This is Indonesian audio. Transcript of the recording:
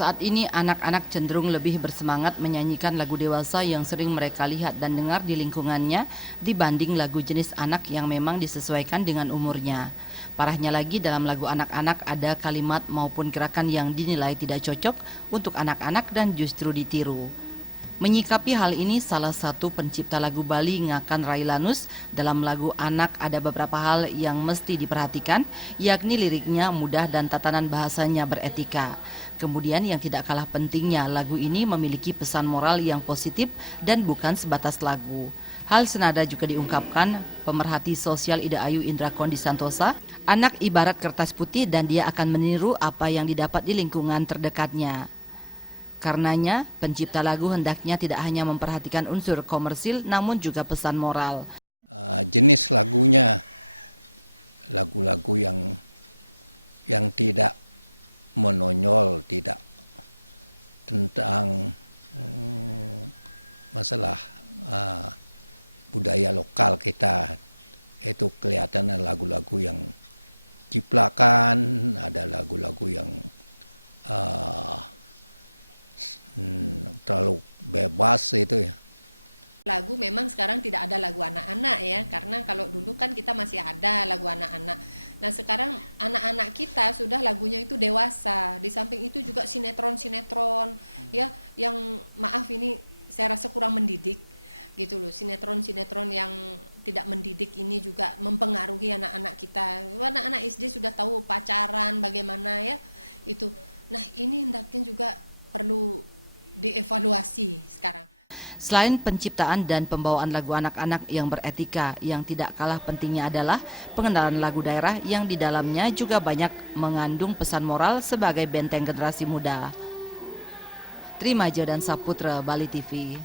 Saat ini anak-anak cenderung lebih bersemangat menyanyikan lagu dewasa yang sering mereka lihat dan dengar di lingkungannya dibanding lagu jenis anak yang memang disesuaikan dengan umurnya. Parahnya lagi, dalam lagu anak-anak ada kalimat maupun gerakan yang dinilai tidak cocok untuk anak-anak dan justru ditiru. Menyikapi hal ini, salah satu pencipta lagu Bali, Ngakan Railanus, dalam lagu anak ada beberapa hal yang mesti diperhatikan, yakni liriknya mudah dan tatanan bahasanya beretika. Kemudian yang tidak kalah pentingnya, lagu ini memiliki pesan moral yang positif dan bukan sebatas lagu. Hal senada juga diungkapkan pemerhati sosial Ida Ayu Indra Kondi Santosa, anak ibarat kertas putih dan dia akan meniru apa yang didapat di lingkungan terdekatnya. Karenanya, pencipta lagu hendaknya tidak hanya memperhatikan unsur komersil, namun juga pesan moral. Jenis lagunya, lagu-lagu yang tidak menonjol, tidak tentang masalah budaya lokal kita. Itu kelihatan lagu-lagu yang ciplakan, ada lagu-lagu yang terlalu bebas itu ya. Lagu memang sekarang tidak ada lagu anak-anak ya, karena kalau dulu kan kita masih ada lagu anak-anak. Nah sekarang anak-anak kita sudah lagunya itu dewasa. Di samping itu juga sinetron-sinetron ya, yang maaf ini saya rasa kurang mendidik gitu loh. Sinetron-sinetron yang tidak mendidik ini juga mempengaruhi anak-anak kita. Anak-anak SD sudah tahu pacaran bagaimana ya itu. Nah ini hendaknya juga perlu dievaluasi sekarang. Selain penciptaan dan pembawaan lagu anak-anak yang beretika, yang tidak kalah pentingnya adalah pengenalan lagu daerah yang di dalamnya juga banyak mengandung pesan moral sebagai benteng generasi muda. Trimaja dan Saputra, Bali TV.